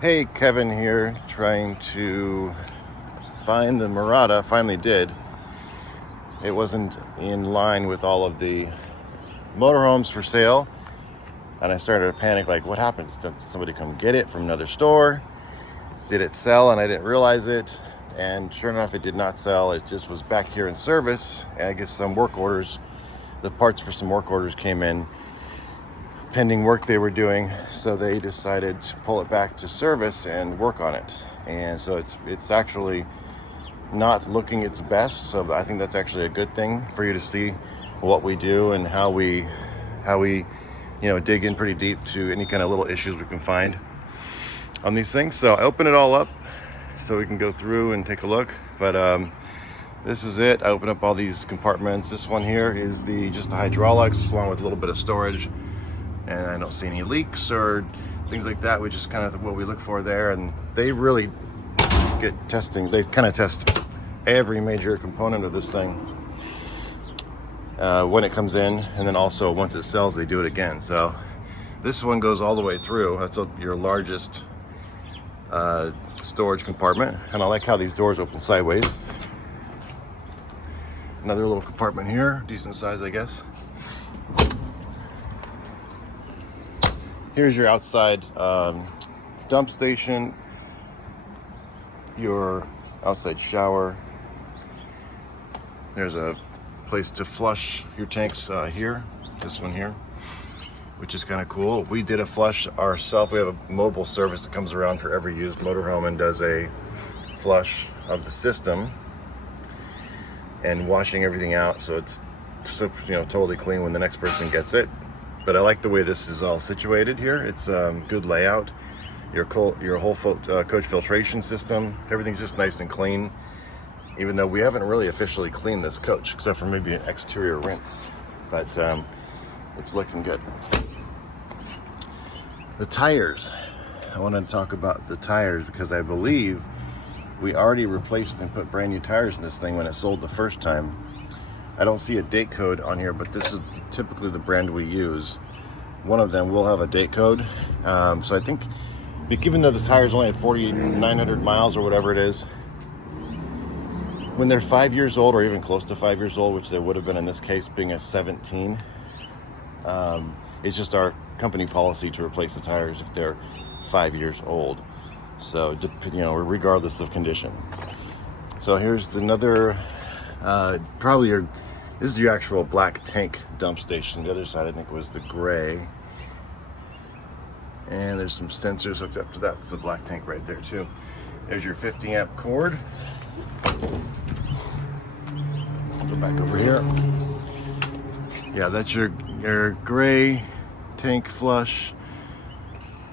Hey, Kevin here, trying to find the Mirada. Finally did. It wasn't in line with all of the motorhomes for sale, and I started to panic, like, what happened? Did somebody come get it from another store? Did it sell and I didn't realize it? And sure enough, it did not sell. It just was back here in service, and I guess some work orders, the parts for some work orders came in pending work they were doing, so they decided to pull it back to service and work on it. And so it's actually not looking its best, so I think that's actually a good thing for you to see what we do and how we dig in pretty deep to any kind of little issues we can find on these things. So I open it all up so we can go through and take a look, but this is it. I open up all these compartments. This one here is just the hydraulics along with a little bit of storage, and I don't see any leaks or things like that, which is kind of what we look for there. And they really get testing. They kind of test every major component of this thing when it comes in, and then also once it sells, they do it again. So this one goes all the way through. That's your largest storage compartment, and I like how these doors open sideways. Another little compartment here, decent size, I guess. Here's your outside dump station, your outside shower. There's a place to flush your tanks here, this one here, which is kind of cool. We did a flush ourselves. We have a mobile service that comes around for every used motorhome and does a flush of the system and washing everything out, so it's totally clean when the next person gets it. But I like the way this is all situated here. It's good layout. Your whole coach filtration system, everything's just nice and clean, even though we haven't really officially cleaned this coach except for maybe an exterior rinse, but it's looking good. The tires. I wanted to talk about the tires because I believe we already replaced and put brand new tires in this thing when it sold the first time. I don't see a date code on here, but this is typically the brand we use. One of them will have a date code. So I think, even though the tires only had 4,900 miles or whatever it is, when they're 5 years old or even close to 5 years old, which they would have been in this case being a 17, it's just our company policy to replace the tires if they're 5 years old. So, regardless of condition. So here's another, this is your actual black tank dump station. The other side, I think, was the gray. And there's some sensors hooked up to that. It's a black tank right there, too. There's your 50 amp cord. Go back over here. Yeah, that's your gray tank flush.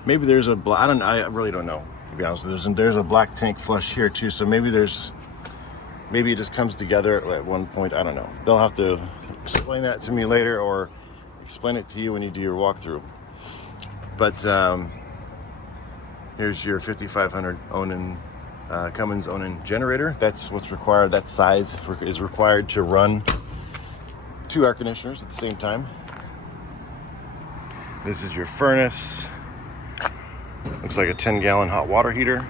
Maybe there's a black, I really don't know, to be honest with you. There's a black tank flush here, too. So maybe it just comes together at one point. I don't know. They'll have to explain that to me later, or explain it to you when you do your walkthrough. But here's your 5500 Cummins Onan generator. That's what's required. That size is required to run 2 air conditioners at the same time. This is your furnace. Looks like a 10-gallon hot water heater.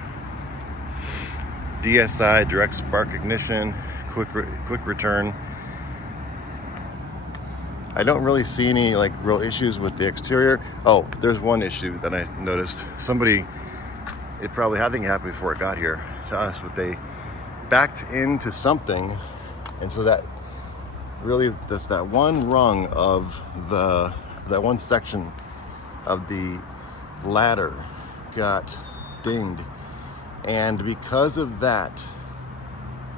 DSI, direct spark ignition, quick return. I don't really see any real issues with the exterior. Oh, there's one issue that I noticed. I think it happened before it got here to us, but they backed into something, and so that one rung of that one section of the ladder got dinged. And because of that,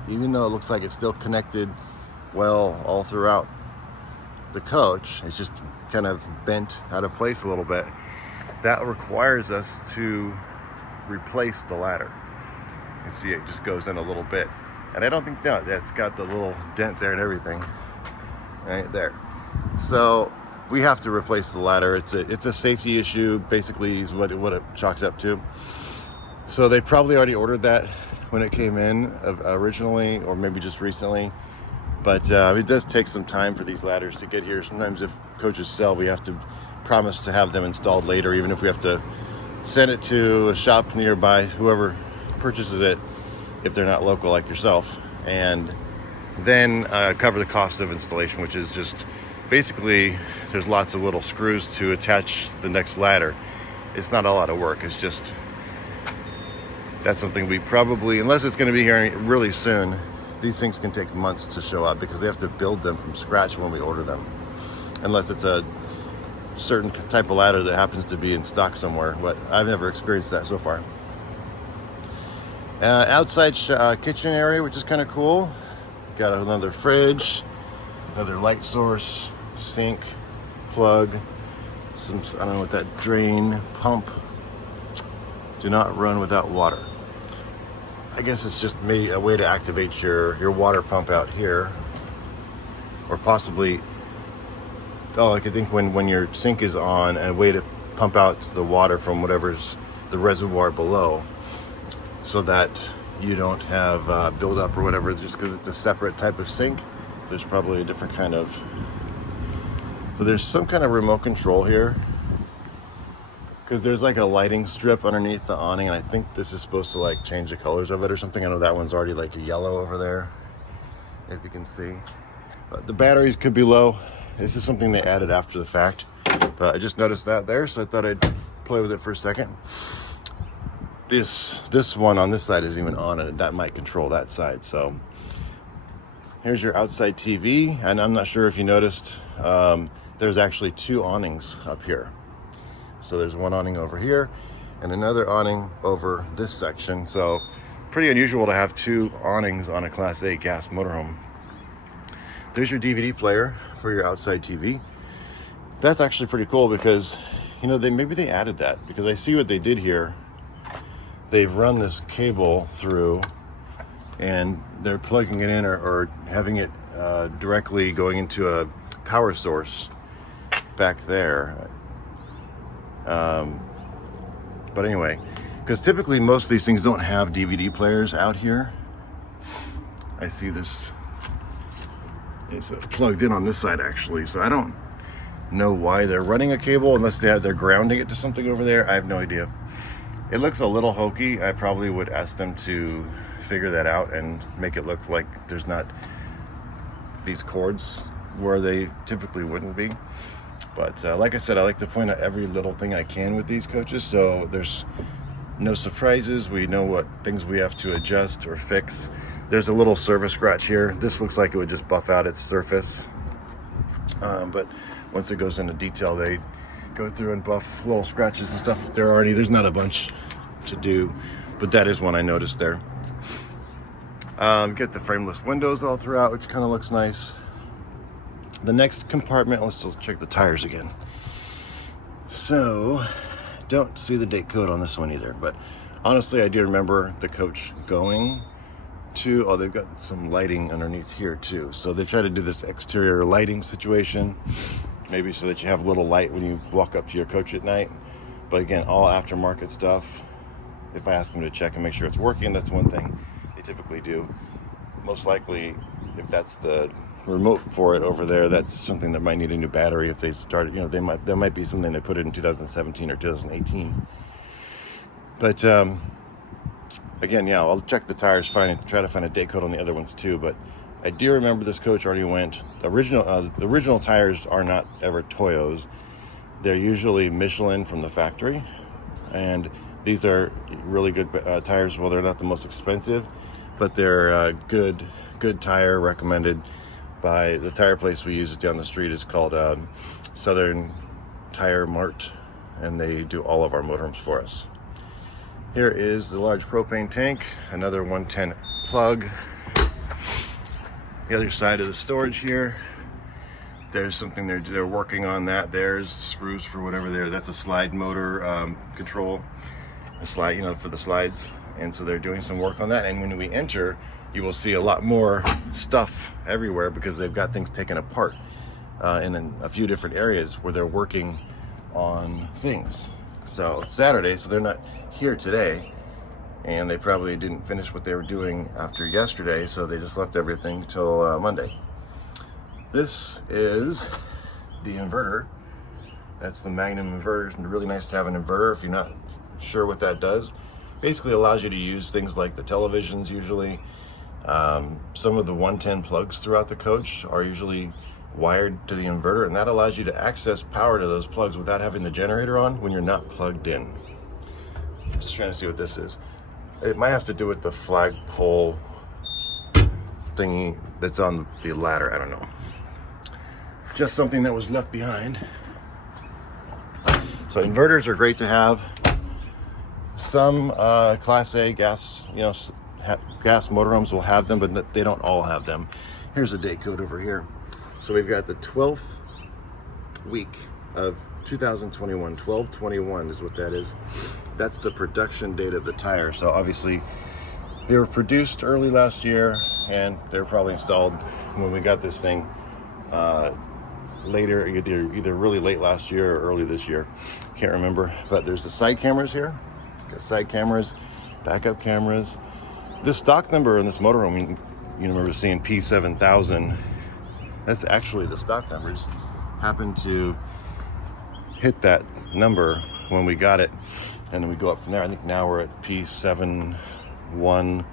even though it looks like it's still connected well all throughout the coach, it's just kind of bent out of place a little bit. That requires us to replace the ladder. You can see it just goes in a little bit. And I don't think it's got the little dent there and everything right there. So we have to replace the ladder. It's a safety issue, basically, is what it chalks up to. So they probably already ordered that when it came in originally, or maybe just recently. But it does take some time for these ladders to get here. Sometimes if coaches sell, we have to promise to have them installed later, even if we have to send it to a shop nearby, whoever purchases it, if they're not local like yourself, and then cover the cost of installation, which is just basically there's lots of little screws to attach the next ladder. It's not a lot of work. It's just, that's something we probably, unless it's going to be here really soon, these things can take months to show up because they have to build them from scratch when we order them, unless it's a certain type of ladder that happens to be in stock somewhere, but I've never experienced that so far. Outside kitchen area, which is kind of cool. Got another fridge, another light source, sink, plug, some, I don't know what that, drain, pump. Do not run without water. I guess it's just a way to activate your water pump out here. Or possibly, I could think when your sink is on, a way to pump out the water from whatever's the reservoir below, so that you don't have buildup or whatever, just because it's a separate type of sink. There's probably a different kind of, so there's some kind of remote control here, because there's like a lighting strip underneath the awning, and I think this is supposed to like change the colors of it or something. I know that one's already like a yellow over there, if you can see. But the batteries could be low. This is something they added after the fact, but I just noticed that there, so I thought I'd play with it for a second. This one on this side isn't even on, and that might control that side. So here's your outside TV, and I'm not sure if you noticed, there's actually two awnings up here. So there's one awning over here and another awning over this section. So pretty unusual to have two awnings on a Class 8 gas motorhome. There's your DVD player for your outside TV. That's actually pretty cool because, you know, maybe they added that, because I see what they did here. They've run this cable through and they're plugging it in or having it directly going into a power source back there. But anyway, because typically most of these things don't have DVD players out here. I see this, it's plugged in on this side actually, so I don't know why they're running a cable unless they're grounding it to something over there. I have no idea. It looks a little hokey. I probably would ask them to figure that out and make it look like there's not these cords where they typically wouldn't be. But like I said, I like to point out every little thing I can with these coaches, so there's no surprises. We know what things we have to adjust or fix. There's a little surface scratch here. This looks like it would just buff out its surface. But once it goes into detail, they go through and buff little scratches and stuff. There's not a bunch to do, but that is one I noticed there. Get the frameless windows all throughout, which kind of looks nice. The next compartment, let's just check the tires again. So, don't see the date code on this one either, but honestly, I do remember the coach going to, they've got some lighting underneath here too. So they try to do this exterior lighting situation, maybe so that you have a little light when you walk up to your coach at night. But again, all aftermarket stuff. If I ask them to check and make sure it's working, that's one thing they typically do. Most likely, if that's the remote for it over there, that's something that might need a new battery. If they started, you know, there might be something they put it in 2017 or 2018. But again, yeah, I'll check the tires, try to find a date code on the other ones too. But I do remember this coach already went. The original tires are not ever Toyos. They're usually Michelin from the factory, and these are really good tires. Well, they're not the most expensive, but they're good tire, recommended by the tire place we use down the street. Is called Southern Tire Mart, and they do all of our motorhomes for us. Here is the large propane tank, another 110 plug. The other side of the storage here, there's something they're working on that. There's screws for whatever there. That's a slide motor control, a slide, you know, for the slides. And so they're doing some work on that. And when we enter, you will see a lot more stuff everywhere because they've got things taken apart in a few different areas where they're working on things. So it's Saturday, so they're not here today, and they probably didn't finish what they were doing after yesterday, so they just left everything till Monday. This is the inverter. That's the Magnum inverter. It's really nice to have an inverter. If you're not sure what that does. Basically allows you to use things like the televisions usually. Some of the 110 plugs throughout the coach are usually wired to the inverter, and that allows you to access power to those plugs without having the generator on when you're not plugged in. I'm just trying to see what this is. It might have to do with the flagpole thingy that's on the ladder. I don't know. Just something that was left behind. So inverters are great to have. Some Class A gas, gas motorhomes will have them, but they don't all have them. Here's a date code over here. So we've got the 12th week of 2021. 12/21 is what that is. That's the production date of the tire. So obviously they were produced early last year, and they were probably installed when we got this thing later, either really late last year or early this year. Can't remember. But there's the side cameras here. Got side cameras, backup cameras. This stock number in this motorhome, you remember seeing P7000. That's actually the stock numbers. Happened to hit that number when we got it, and then we go up from there. I think now we're at P71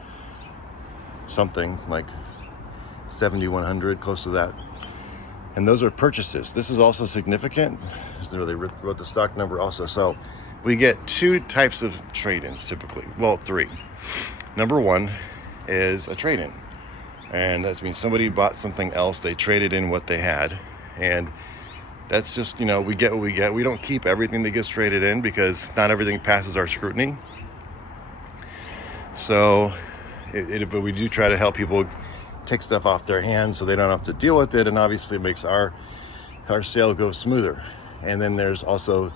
something, like 7100, close to that. And those are purchases. This is also significant. They wrote the stock number also. So we get two types of trade-ins typically. Well, three. Number one is a trade-in. And that means somebody bought something else, they traded in what they had. And that's just, we get what we get. We don't keep everything that gets traded in because not everything passes our scrutiny. So, but we do try to help people take stuff off their hands so they don't have to deal with it, and obviously it makes our sale go smoother. And then there's also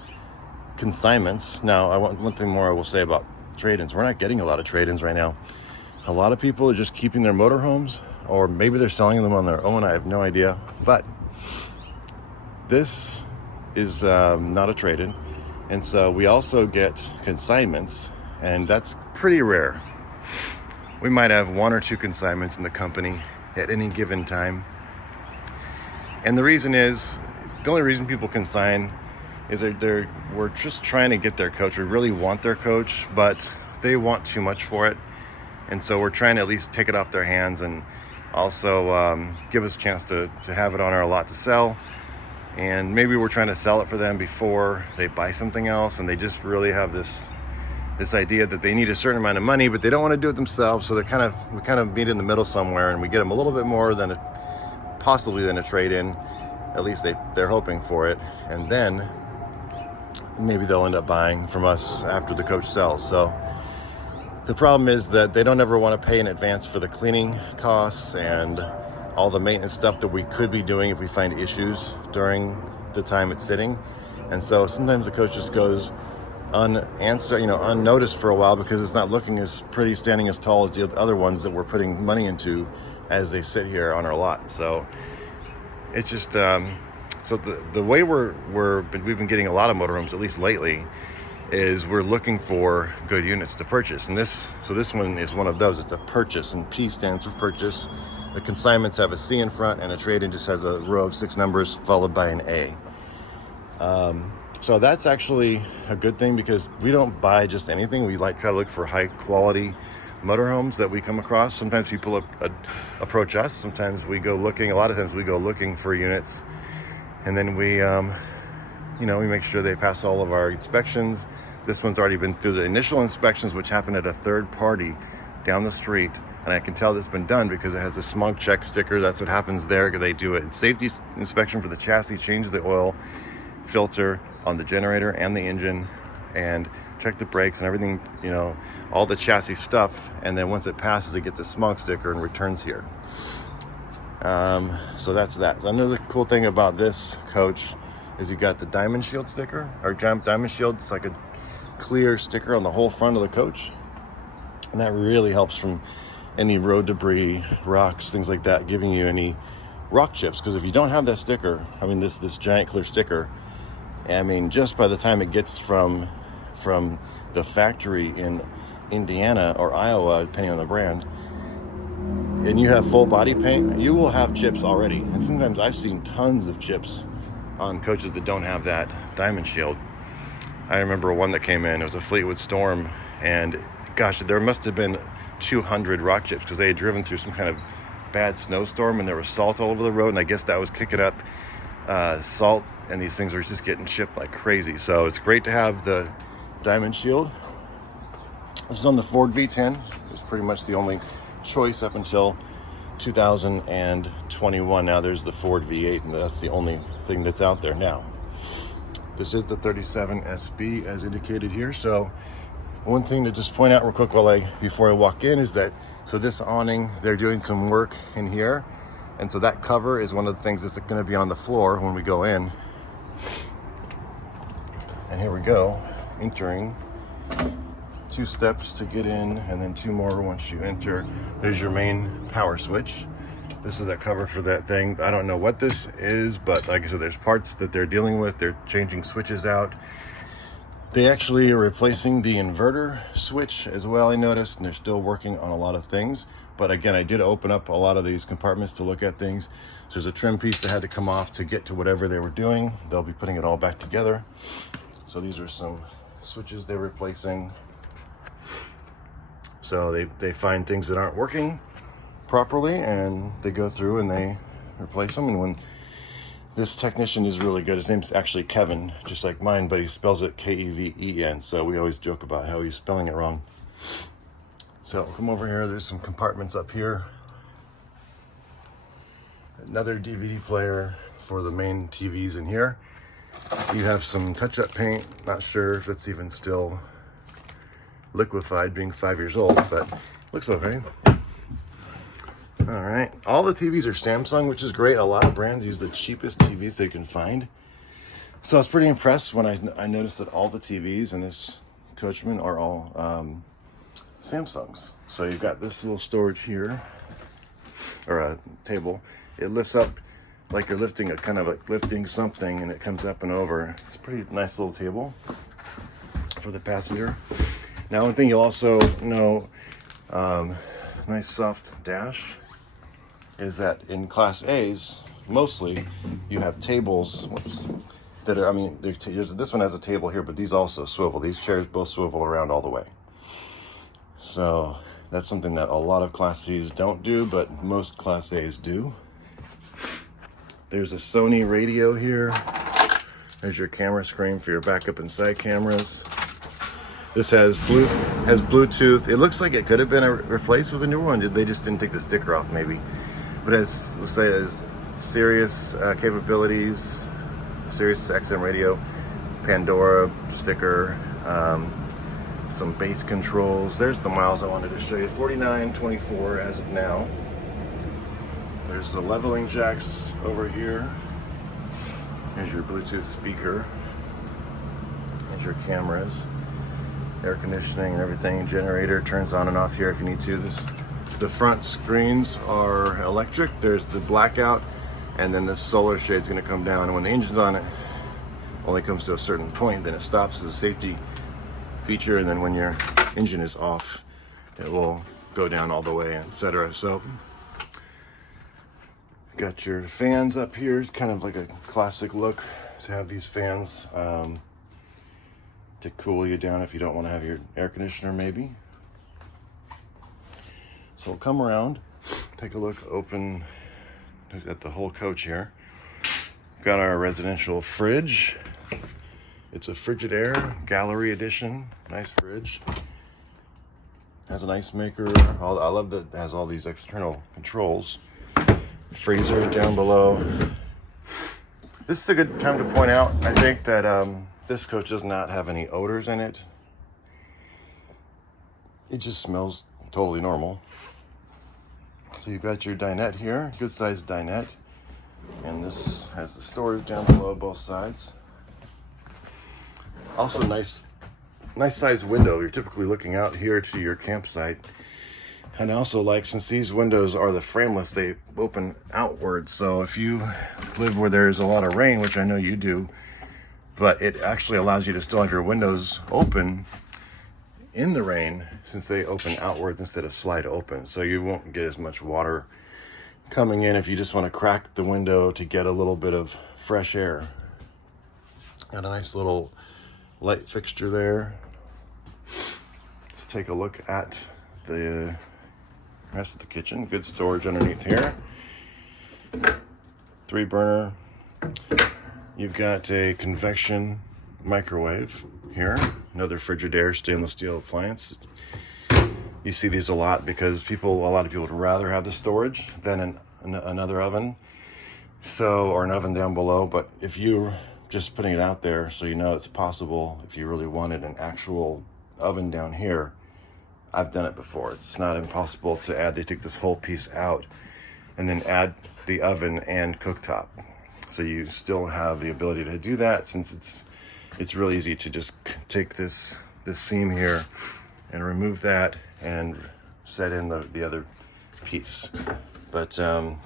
consignments. Now, one thing more I will say about trade-ins. We're not getting a lot of trade-ins right now. A lot of people are just keeping their motorhomes, or maybe they're selling them on their own. I have no idea. But this is not a trade-in. And so we also get consignments, and that's pretty rare. We might have one or two consignments in the company at any given time. And the only reason people consign is that we're just trying to get their coach. We really want their coach, but they want too much for it. And so we're trying to at least take it off their hands and also give us a chance to have it on our lot to sell. And maybe we're trying to sell it for them before they buy something else, and they just really have this idea that they need a certain amount of money, but they don't want to do it themselves. So we kind of meet in the middle somewhere, and we get them a little bit more than possibly than a trade-in. At least they're hoping for it, and then maybe they'll end up buying from us after the coach sells. So the problem is that they don't ever want to pay in advance for the cleaning costs and all the maintenance stuff that we could be doing if we find issues during the time it's sitting. And so sometimes the coach just goes unnoticed for a while because it's not looking as pretty, standing as tall as the other ones that we're putting money into as they sit here on our lot. So it's just so the way we've been getting a lot of motorhomes, at least lately, is we're looking for good units to purchase. And this one is one of those. It's a purchase, and P stands for purchase. The consignments have a C in front, and a trade-in just has a row of 6 numbers followed by an A. So that's actually a good thing because we don't buy just anything. We try to look for high quality motorhomes that we come across. Sometimes people approach us. Sometimes we go looking. A lot of times we go looking for units, and then we make sure they pass all of our inspections. This one's already been through the initial inspections, which happened at a third party down the street. And I can tell that's been done because it has a smog check sticker. That's what happens there. They do a safety inspection for the chassis, change the oil filter on the generator and the engine, and check the brakes and everything, all the chassis stuff. And then once it passes, it gets a smog sticker and returns here. So that's that. Another cool thing about this coach is you got the diamond shield sticker, or diamond shield. It's like a clear sticker on the whole front of the coach. And that really helps from any road debris, rocks, things like that, giving you any rock chips. Because if you don't have that sticker, this giant clear sticker, just by the time it gets from the factory in Indiana or Iowa, depending on the brand, and you have full body paint, you will have chips already. And sometimes I've seen tons of chips on coaches that don't have that diamond shield. I remember one that came in, it was a Fleetwood Storm, and gosh, there must have been 200 rock chips because they had driven through some kind of bad snowstorm and there was salt all over the road, and I guess that was kicking up salt, and these things were just getting shipped like crazy. So it's great to have the Diamond Shield. This is on the Ford V10. It was pretty much the only choice up until 2021. Now there's the Ford V8, and that's the only thing that's out there now. This is the 37 SB as indicated here. So one thing to just point out real quick before I walk in is that, so this awning, they're doing some work in here. And so that cover is one of the things that's going to be on the floor when we go in. And here we go, entering. 2 steps to get in, and then 2 more once you enter. There's your main power switch. This is that cover for that thing. I don't know what this is, but like I said, there's parts that they're dealing with. They're changing switches out. They actually are replacing the inverter switch as well, I noticed, and they're still working on a lot of things. But again, I did open up a lot of these compartments to look at things. So there's a trim piece that had to come off to get to whatever they were doing. They'll be putting it all back together. So these are some switches they're replacing. So they find things that aren't working properly, and they go through and they replace them. And when this technician is really good, his name's actually Kevin, just like mine, but he spells it K-E-V-E-N. So we always joke about how he's spelling it wrong. So come over here, there's some compartments up here. Another DVD player for the main TVs in here. You have some touch-up paint, not sure if it's even still liquefied, being 5 years old, but looks okay. All right, all the TVs are Samsung, which is great. A lot of brands use the cheapest TVs they can find. So I was pretty impressed when I noticed that all the TVs in this Coachmen are all Samsungs. So you've got this little storage here, or a table. It lifts up like you're lifting lifting something, and it comes up and over. It's a pretty nice little table for the passenger. Now, one thing you'll also know, nice soft dash, is that in Class A's, mostly, you have tables that are, this one has a table here, but these also swivel. These chairs both swivel around all the way. So that's something that a lot of Class C's don't do, but most Class A's do. There's a Sony radio here. There's your camera screen for your backup and side cameras. This has Bluetooth. It looks like it could have been replaced with a newer one. They just didn't take the sticker off, maybe. But let's say it has Sirius capabilities, Sirius XM radio, Pandora sticker, some bass controls. There's the miles I wanted to show you. 4924 as of now. There's the leveling jacks over here. Here's your Bluetooth speaker. There's your cameras. Air conditioning and everything. Generator turns on and off here if you need to. The front screens are electric. There's the blackout, and then the solar shade's going to come down. And when the engine's on, it only comes to a certain point. Then it stops as a safety feature, and then when your engine is off, it will go down all the way, etc. So, got your fans up here. It's kind of like a classic look to have these fans. To cool you down if you don't want to have your air conditioner, maybe. So we'll come around, take a look, open at the whole coach here. We've got our residential fridge. It's a Frigidaire Gallery Edition. Nice fridge. Has an ice maker. I love that it has all these external controls. Freezer down below. This is a good time to point out, I think, that this coach does not have any odors in it. It just smells totally normal. So you've got your dinette here, good sized dinette. And this has the storage down below both sides. Also nice sized window. You're typically looking out here to your campsite. And I also like, since these windows are the frameless, they open outwards. So if you live where there's a lot of rain, which I know you do, but it actually allows you to still have your windows open in the rain, since they open outwards instead of slide open. So you won't get as much water coming in if you just want to crack the window to get a little bit of fresh air. Got a nice little light fixture there. Let's take a look at the rest of the kitchen. Good storage underneath here. 3 burner. You've got a convection microwave here. Another Frigidaire stainless steel appliance. You see these a lot because a lot of people would rather have the storage than another oven. Or an oven down below. But if you're just putting it out there so you know it's possible, if you really wanted an actual oven down here, I've done it before. It's not impossible to add. They take this whole piece out and then add the oven and cooktop. So you still have the ability to do that, since it's really easy to just take this seam here and remove that and set in the other piece. But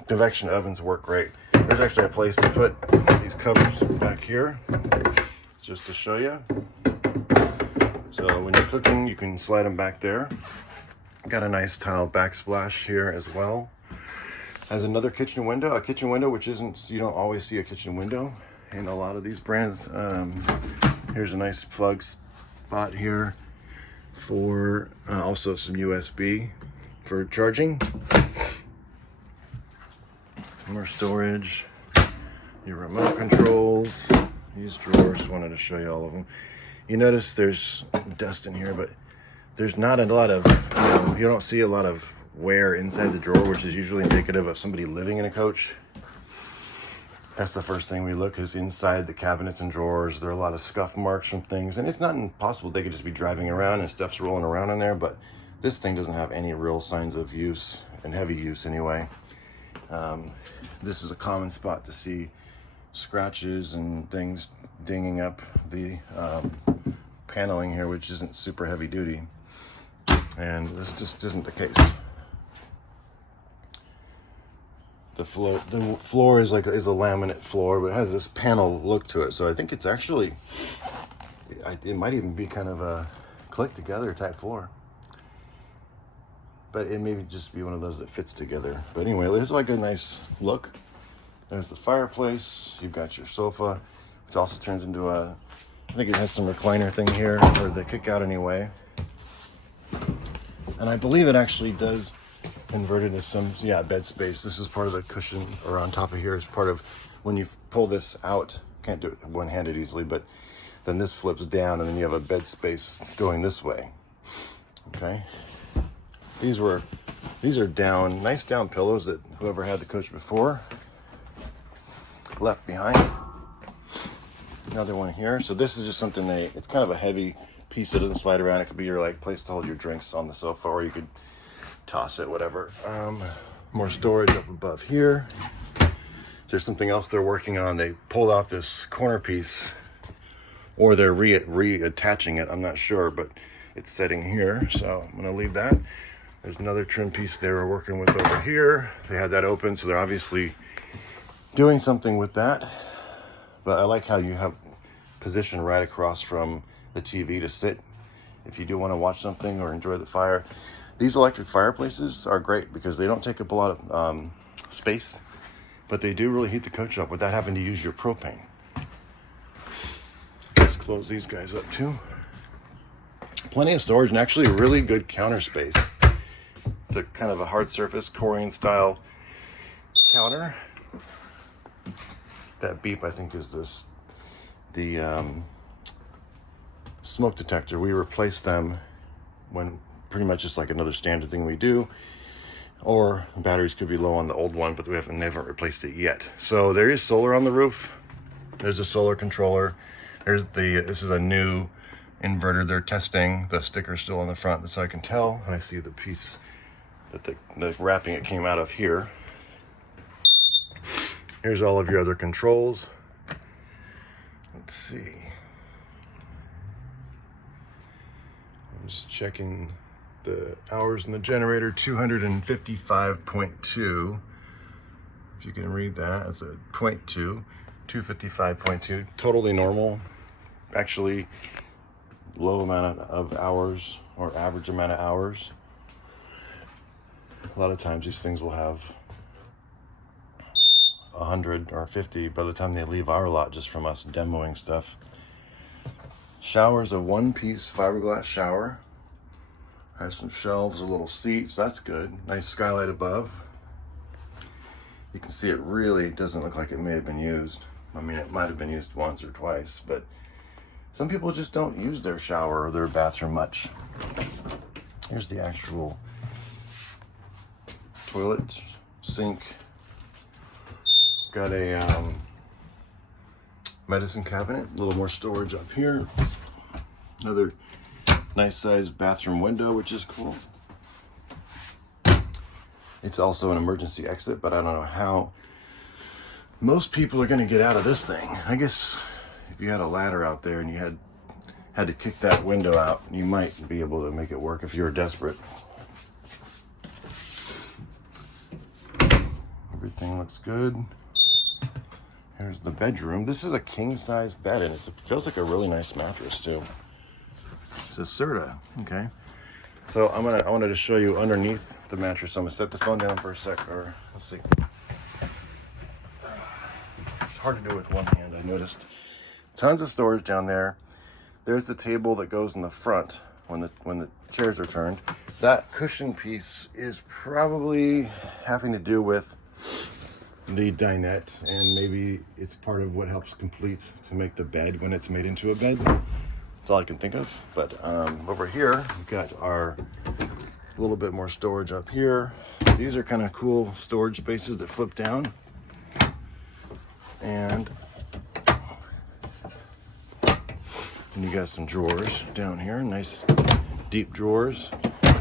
convection ovens work great. There's actually a place to put these covers back here, just to show you. So when you're cooking, you can slide them back there. Got a nice tile backsplash here as well. Has another kitchen window, which isn't, you don't always see a kitchen window in a lot of these brands. Here's a nice plug spot here for also some USB for charging. More storage, your remote controls, these drawers. Wanted to show you all of them. You notice there's dust in here, but there's not a lot of, you don't see a lot of wear inside the drawer, which is usually indicative of somebody living in a coach. That's the first thing we look, is inside the cabinets and drawers. There are a lot of scuff marks from things, and it's not impossible. They could just be driving around and stuff's rolling around in there, but this thing doesn't have any real signs of use, and heavy use anyway. This is a common spot to see scratches and things dinging up the paneling here, which isn't super heavy duty, and this just isn't the case. The floor is a laminate floor, but it has this panel look to it, so I think it's actually, it might even be kind of a click together type floor, but it may just be one of those that fits together. But anyway, it's like a nice look. There's the fireplace. You've got your sofa, which also turns into I think it has some recliner thing here, or the kick out anyway. And I believe it actually does convert into some, bed space. This is part of the cushion, or on top of here is part of, when you pull this out, can't do it one-handed easily, but then this flips down and then you have a bed space going this way. Okay. These are nice down pillows that whoever had the coach before left behind. Another one here. So this is just something it's kind of a heavy piece that doesn't slide around. It could be your place to hold your drinks on the sofa, or you could toss it, whatever. More storage up above here. There's something else they're working on. They pulled off this corner piece, or they're reattaching it. I'm not sure, but it's sitting here, so I'm gonna leave that. There's another trim piece they were working with over here. They had that open, so they're obviously doing something with that. But I like how you have position right across from the TV to sit if you do want to watch something or enjoy the fire. These electric fireplaces are great because they don't take up a lot of space, but they do really heat the coach up without having to use your propane. Let's close these guys up too. Plenty of storage, and actually a really good counter space. It's a kind of a hard surface Korean style counter. That beep, I think, is the smoke detector. We replaced them when pretty much just like another standard thing we do, or batteries could be low on the old one, but we never replaced it yet. So there is solar on the roof. There's a solar controller. This is a new inverter they're testing. The sticker's still on the front, that's how I can tell. I see the piece that the wrapping it came out of here. Here's all of your other controls. Let's see. I'm just checking the hours in the generator, 255.2. If you can read that, it's a 0.2, 255.2. Totally normal. Actually, low amount of hours, or average amount of hours. A lot of times these things will have 100 or 50 by the time they leave our lot, just from us demoing stuff. Shower's a one-piece fiberglass shower. Has some shelves, a little seats. That's good. Nice skylight above. You can see it really doesn't look like it may have been used. I mean, it might have been used once or twice, but some people just don't use their shower or their bathroom much. Here's the actual toilet, sink. Got a medicine cabinet, a little more storage up here. Another nice sized bathroom window, which is cool. It's also an emergency exit, but I don't know how most people are gonna get out of this thing. I guess if you had a ladder out there and you had to kick that window out, you might be able to make it work if you were desperate. Everything looks good. Here's the bedroom. This is a king-size bed, and it feels like a really nice mattress too. It's a Serta. Okay. So I wanted to show you underneath the mattress. I'm gonna set the phone down for a sec, or let's see. It's hard to do with one hand, I noticed. Tons of storage down there. There's the table that goes in the front when the chairs are turned. That cushion piece is probably having to do with the dinette, and maybe it's part of what helps complete to make the bed when it's made into a bed. That's all I can think of. But over here, we've got our little bit more storage up here. These are kind of cool storage spaces that flip down. And you got some drawers down here, nice deep drawers.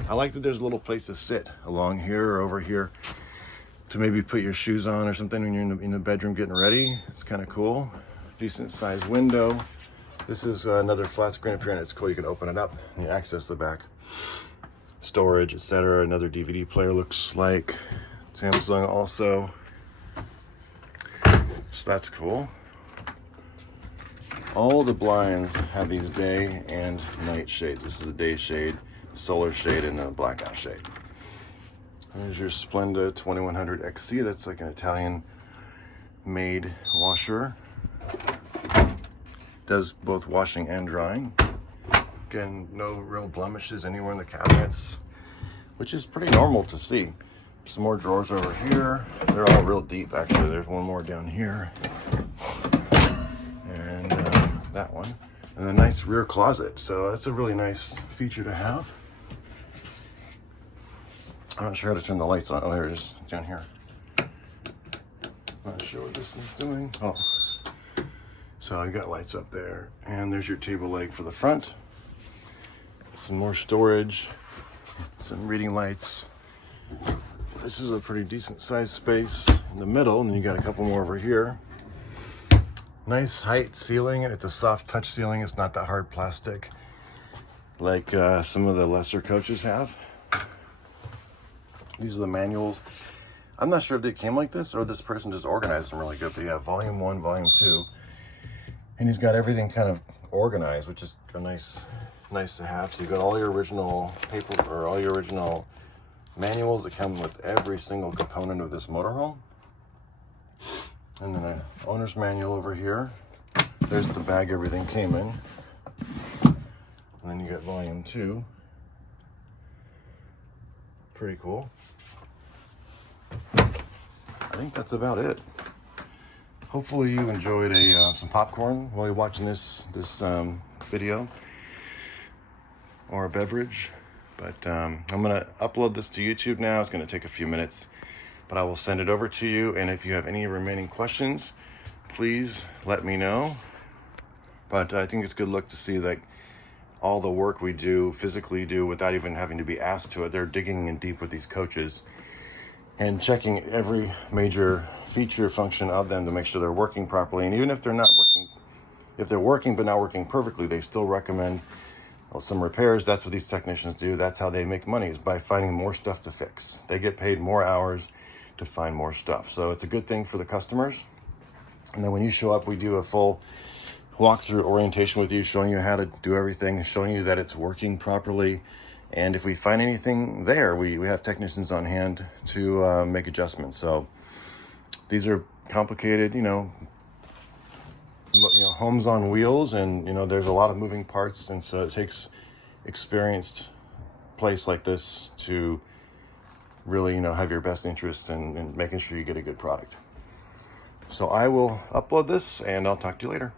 I like that there's a little place to sit along here or over here to maybe put your shoes on or something when you're in the bedroom getting ready. It's kind of cool. Decent sized window. This is another flat screen up here, and it's cool. You can open it up and you access the back. Storage, etc. Another DVD player looks like. Samsung also. So that's cool. All the blinds have these day and night shades. This is a day shade, solar shade, and a blackout shade. There's your Splenda 2100 XC. That's like an Italian made washer. Does both washing and drying. Again, no real blemishes anywhere in the cabinets, which is pretty normal to see. Some more drawers over here. They're all real deep, actually. There's one more down here. And that one. And a nice rear closet. So that's a really nice feature to have. I'm not sure how to turn the lights on. Oh, here it is, down here. Not sure what this is doing. Oh. So you got lights up there. And there's your table leg for the front. Some more storage. Some reading lights. This is a pretty decent sized space in the middle, and then you got a couple more over here. Nice height ceiling. It's a soft touch ceiling. It's not that hard plastic like some of the lesser coaches have. These are the manuals. I'm not sure if they came like this or this person just organized them really good, but yeah, volume 1, volume 2. And he's got everything kind of organized, which is a nice to have. So you got all your original paper, or all your original manuals that come with every single component of this motorhome. And then an owner's manual over here. There's the bag everything came in. And then you got volume 2. Pretty cool. I think that's about it. Hopefully you enjoyed some popcorn while you're watching this video, or a beverage. But I'm gonna upload this to YouTube now. It's gonna take a few minutes, but I will send it over to you. And if you have any remaining questions, please let me know. But I think it's good look to see like all the work we do, physically do, without even having to be asked to it. They're digging in deep with these coaches and checking every major feature function of them to make sure they're working properly. And even if they're not working, if they're working but not working perfectly, they still recommend some repairs. That's what these technicians do. That's how they make money, is by finding more stuff to fix. They get paid more hours to find more stuff. So it's a good thing for the customers. And then when you show up, we do a full walkthrough orientation with you, showing you how to do everything, showing you that it's working properly. And if we find anything there, we have technicians on hand to make adjustments. So these are complicated, homes on wheels, and there's a lot of moving parts, and so it takes experienced place like this to really have your best interest in making sure you get a good product. So I will upload this, and I'll talk to you later.